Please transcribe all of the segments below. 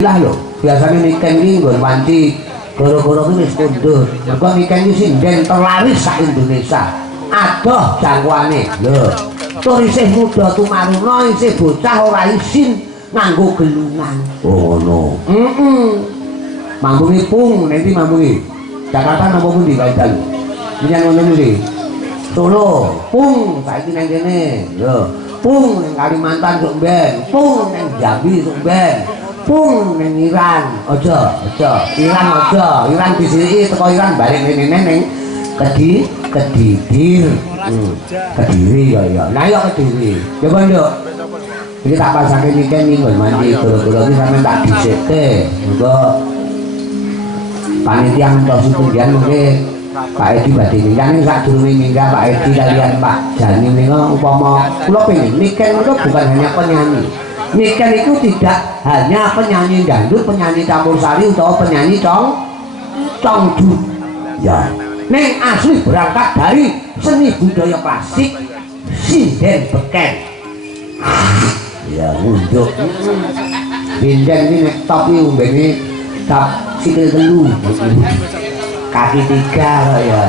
lah lho, biasanya niken ini nggon wanci goro-goro ini wis kundur. Mergo niken iki sinden terlaris sak Indonesia. Adoh jangkauane. Lho, tur isih muda tumaruna isih bocah ora isin nganggo gelungan. Oh ngono. Mambungi pung nanti mambungi. Jakarta napa pundi Pak Idal? Menyang ngono iki. Solo, pung saiki nang kene. Lho, pung ning Kalimantan sok ben, pung ning Jambi sok ben. Pung ning Iran, aja, Iran aja, Iran disiki teko Iran balik ning ning Kediri. Kediri ya. Lah ya Kediri. Coba nduk. Iki tak pasake niken ning nggon mandi goro-goro iki sampean tak dhisike. Engko panitia ngentos tunjian mengke Pak Edi badhe minggang sadurunge minggah Pak Edi kalian Pak Jani menika upama kula pengen niken itu bukan hanya penyanyi. Niken itu tidak hanya penyanyi dangdut, penyanyi campursari atau penyanyi congdut. Ya, neng asli berangkat dari seni budaya klasik sinden beken. Ya, ngunjuk. Sinden ini nek top iki umbene tap sikil telu. Kaki 3 ya.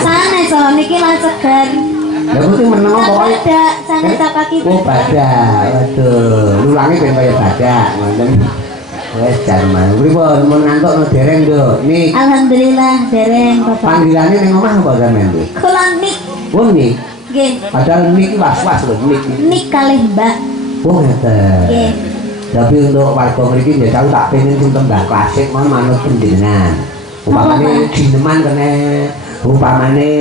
Sana so niki lan seger. Ya mesti meneng pokoke. Badak, sana tak kaki. Oh, badak. Waduh, lulange ben kaya badak ngoten. Wes jarman. Pripun mun ngantukno dereng, Nduk? Nik. Alhamdulillah dereng Bapak. Panggilane ning omah apa sampean, Nduk? Kula Nik. Oh, Nik. Nggih. Padahal Nik was-was lho, Nik. Nik kalih Mbak. Oh, ngeten. Nggih. Tapi untuk warga mriki ya aku tak pengen sing tembang klasik mon manut penjenengan. Upamane jineman kene, upamane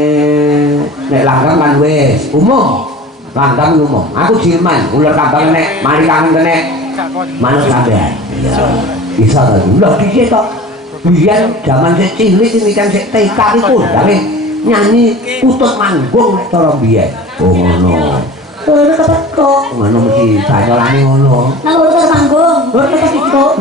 nek langgam kan wis umum. Langgam umum. Aku jineman, ular kambang nek mari kangen kene manut sampean. Iya. Bisa ta? Lho iki tok. Biyen jaman sik cilik iki kan sik TK iku ndare nyanyi Utut Manggung nek cara biyen. Oh ngono. Ora kok ngono mesti banyolane ngono. Nang Utut Manggung. Ora kok.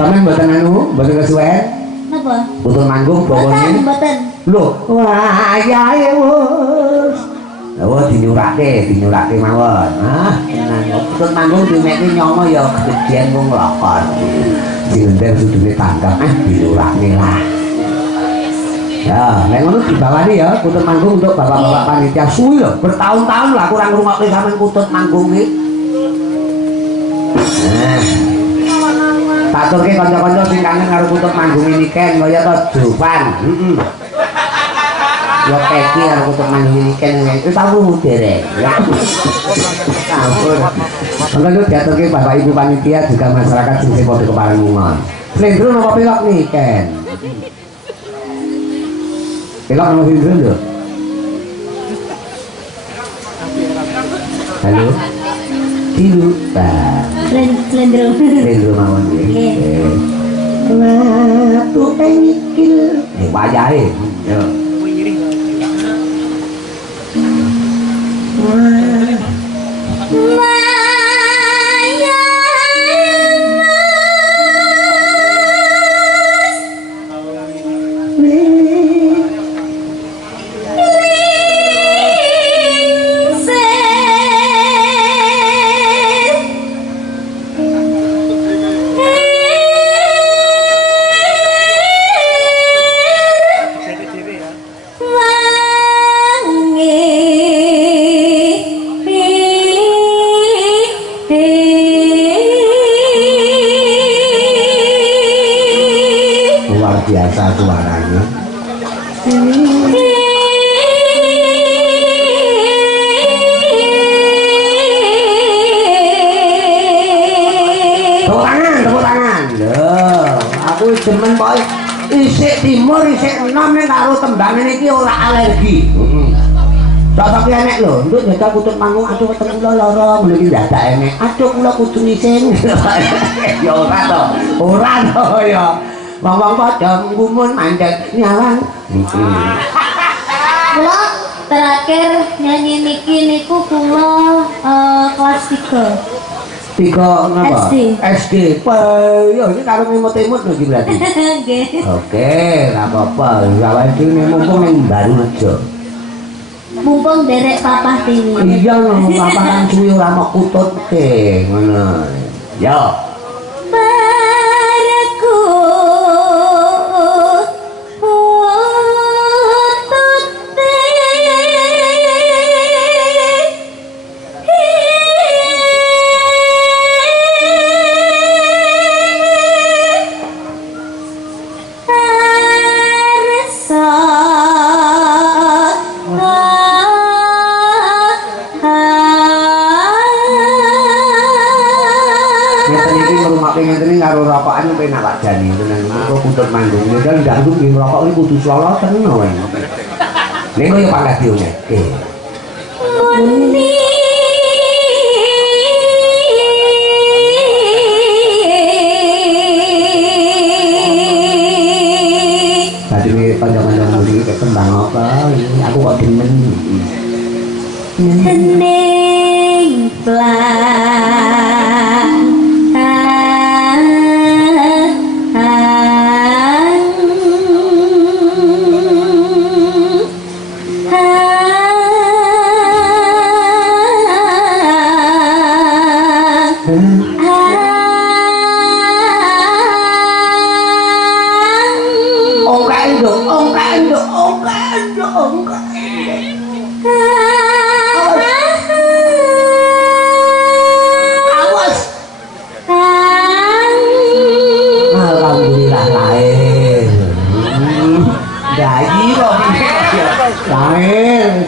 Sampeyan mboten mboten kesuwen? Napa? Utut Manggung bawone. Mboten. Lho, wah ayahe wis. Lah dinyurake mawon. Ah, tenan. Utut Manggung dimekke nyomo ya gedhen wong lakon. Dinder sudune tanggap dinyurake lah. Ya, nek ngono dibawani ya Utut Manggung untuk bapak-bapak panitia suwi lho, bertahun-tahun lah kurang ngrungokke sampean Utut Manggung iki. Nah. Taturke kanca-kanca sing kangen karo Utut Manggung niken kaya to Jovan. Heeh. Ya Peki karo Utut Manggung niken wis tau krungu dereng. Ya. Sampun. Monggo diaturke Bapak Ibu panitia juga masyarakat sing padha keparengan. Slendro napa pilok niken? Pilok napa slendro lho? Halo. Tilu, Pak. Slendro mawon nggih. Watu mikil. Wayahe. Yo. Biasa suaranya. Tepuk tangan. Loh, aku demen boy. Isik timur, isik enom nek karo tembangan iki ora alergi. Cocok enek lho, nduk jajal Utut Manggung aduh weteng kula lara, ngono iki dadak enek. Aduh kula kudu ngising. Ya ora to ya. Wong-wong padha ngumun mandeg nyawang. Kula terakhir nyanyi niki niku kula kelas 3. 3 napa? SD. Yo iki karo imut-imut lho iki berarti. Nggih. Oke, ora apa-apa. Awake dhewe mumpung ning Barurejo. mumpung derek papa dhewe. Iya ngono papa kan suwi ora mok kututke ngono. Yo. Baraku karo rokokan penak Pak Jani tenan kok kutut manggung ya kan ndangku nggih rokok iki kudu sloloten wae ning kok ya pangkadione muni tadi panjang-panjang muni iki kembang apa aku kok demen hening plan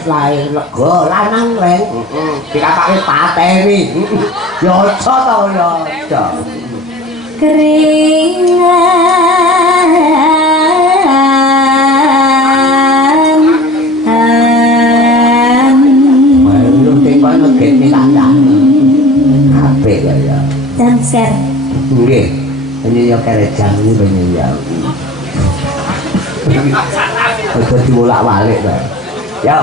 lahir lega lanang reng dikatake pateni ya aja to ya aja keringan belum tinggal ngeget nih kandang apik ya dancer nggih ini ya kerejang ini banyak ya aja dibolak-balik ta ya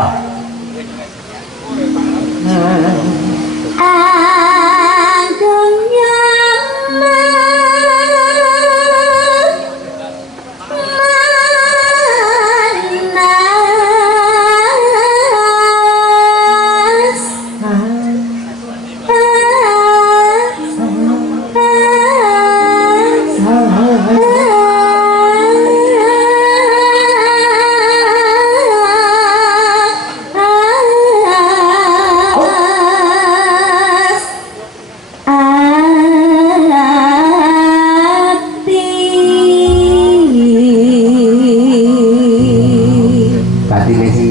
Anggung nyaman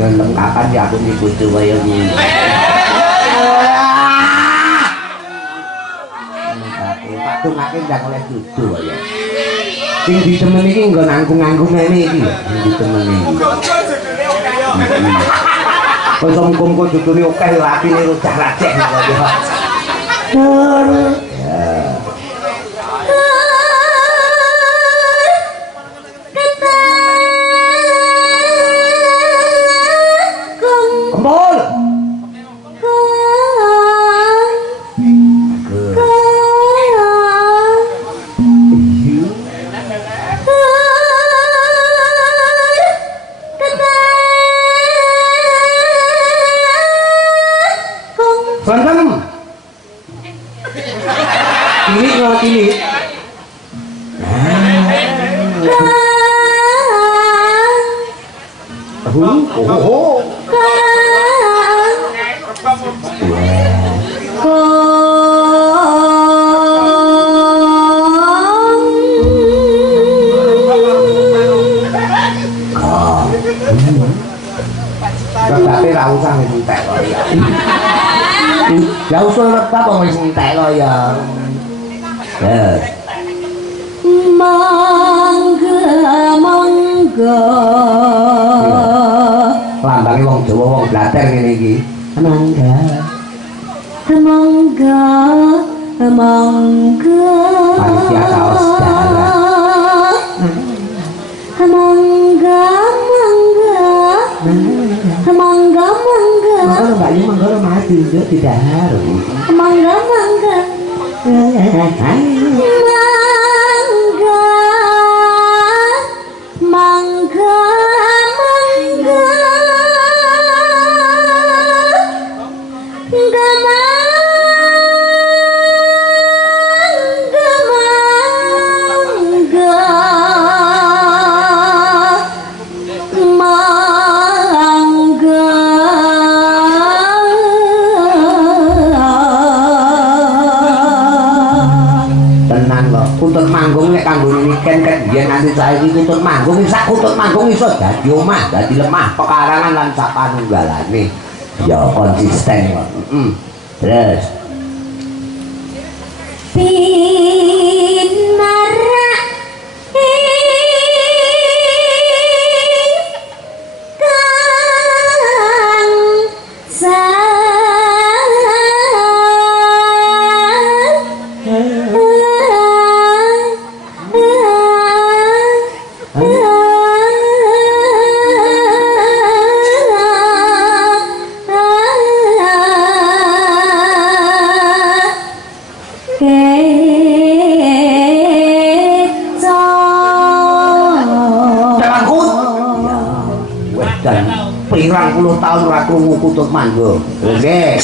manas lengkapan ya aku dibutuh kaya ngene. Tak tungake ndak oleh dudu kaya. Sing ditemen iki nggo nanggung-nanggung ngene iki lho, sing ditemen iki. Wis muga-muga dudune akeh lapine rojak-rajek kaya. Ya usul lebah kok wis entek kok ya. Mangga lambange wong Jawa wong Blater ngene iki. Mangga. Mangga Panitia kaos dalan. Mangga Mbak Yu mangga mati yo didahar. Mangga Kuntut manggung nek kanggo niken kan biyen nganti saiki kuntut manggung sak kuntut manggung iso dadi omah, dadi lemah, pekarangan lan sapanunggalane. Ya konsisten kok. Terus Pinarak pirang puluh tahun ora krungu kutut manggung. Nggih.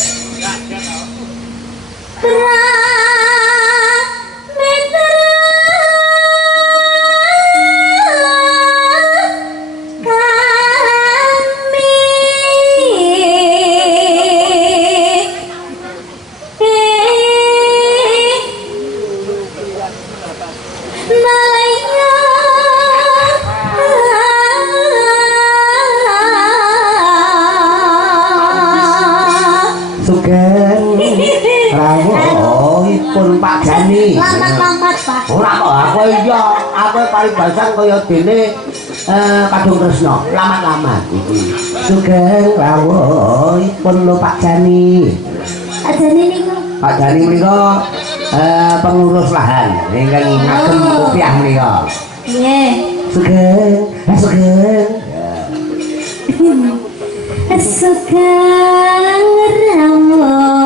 Lambat-lambat Pak. Ora kok aku iya, aku paribasan kaya dene Kadung Kresna, lambat-lambat iki. Sugeng rawuhipun lho Pak Jani. Pak Jani niku. Pak Jani menika pengurus lahan ingkang ngagem kopiah menika. Nggih. Sugeng, sugeng. Sugeng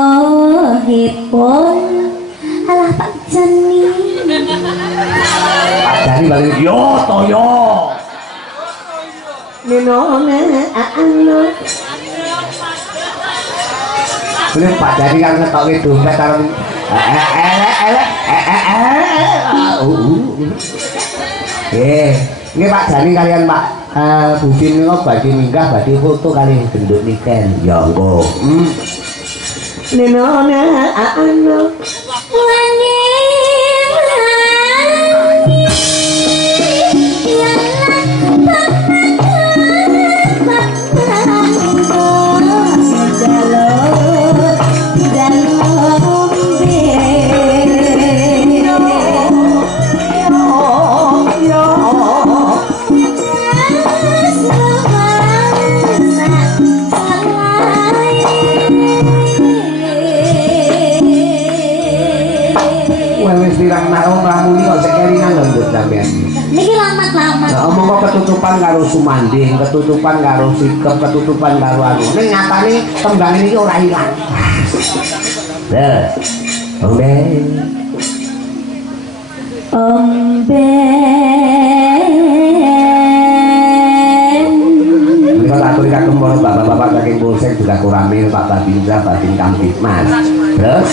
rawuhipun alah Pak Jani. Pak Jani balik yo toyo. Ninone anu. Boleh Pak Jani kan ngetokke dompet karo nggih Pak Jani kalian Pak Budin niku badhe minggah badhe foto kali gendut niken. Ya engko. Ninone anu. Niki lambat-lambat. Omong ketutupan karo Sumanding, ketutupan karo Sikep, ketutupan karo anu. Ning nyatane tembang niki ora ilang. Lha, omben. Menika tak aturi kagem para bapak-bapak saking Polsek juga Kuramil, Pak Babinsa, Batin Kamtipmas. Terus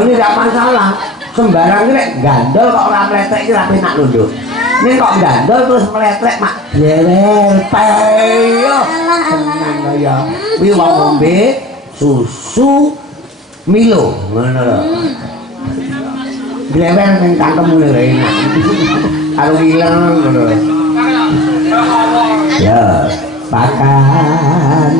ini gak masalah. Sembarang ini gandol kok ora meletrek iki ra penak lho, Nduk. Ini kok gandol terus meletrek mak jewel peyo. Alah ya. Kuwi wong ngombe susu Milo, ngono lho. Glewer ning cangkemmu lho enak. Karo ilang ngono. Ya, pakan.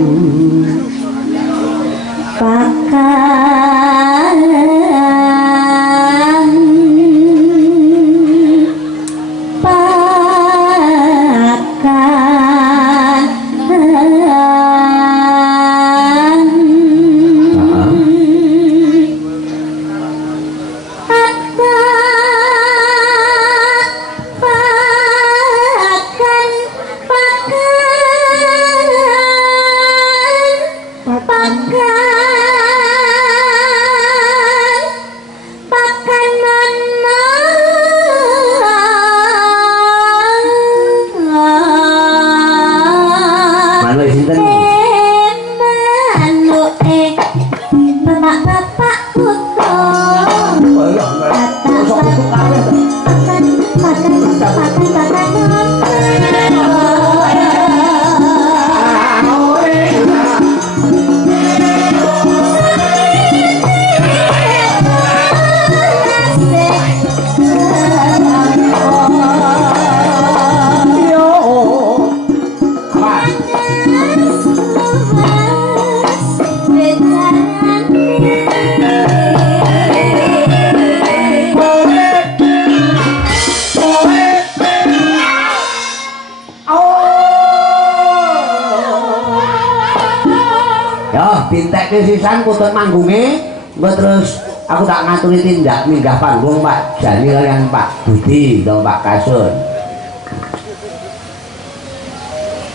Sisan kutut manggunge, mbok terus aku tak ngaturi tindak minggah panggung Pak Jani kalian Pak Budi atau Pak Kasun.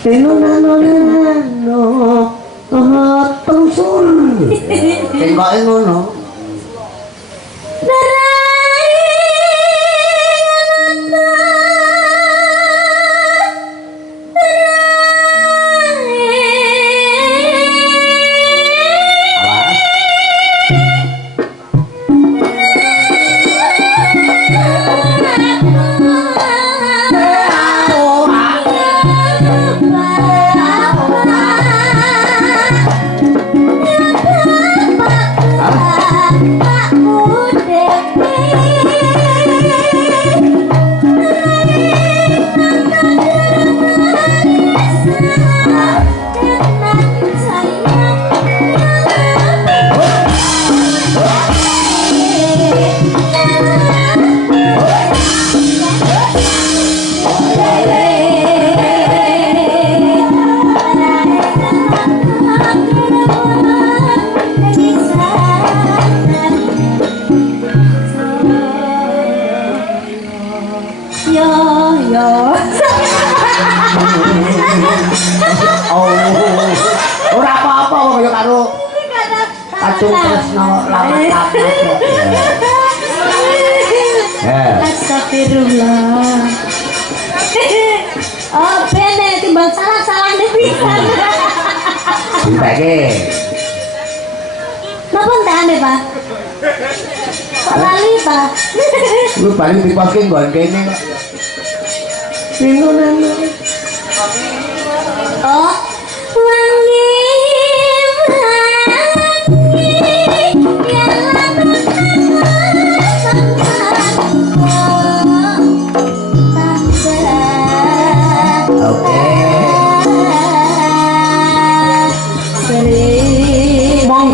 Nano tungsul. Tengkoke ngono. Ora apa-apa kaya karo kacung tresno lamat-lamat. Astagfirullah. Oh, bene timbang salah-salahne pisan. Dinteke. Napa ndane, Pak? Kok lali, Pak? Lu bali diposke nggon kene kok. Ngono. Oh, wangi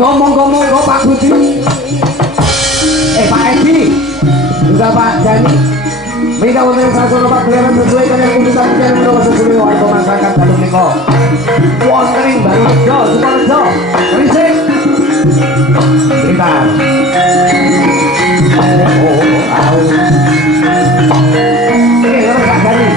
monggo Pak Budi. Pak Edi juga Pak Jani. Mereka wonten sasono Pak Glewer sesuai dengan kebutuhan dan menawa sesuai warga masyarakat dalem menika. Wonten ing Barurejo, Sukorejo, Gresik. Sebentar. Oke, terus Pak Jani.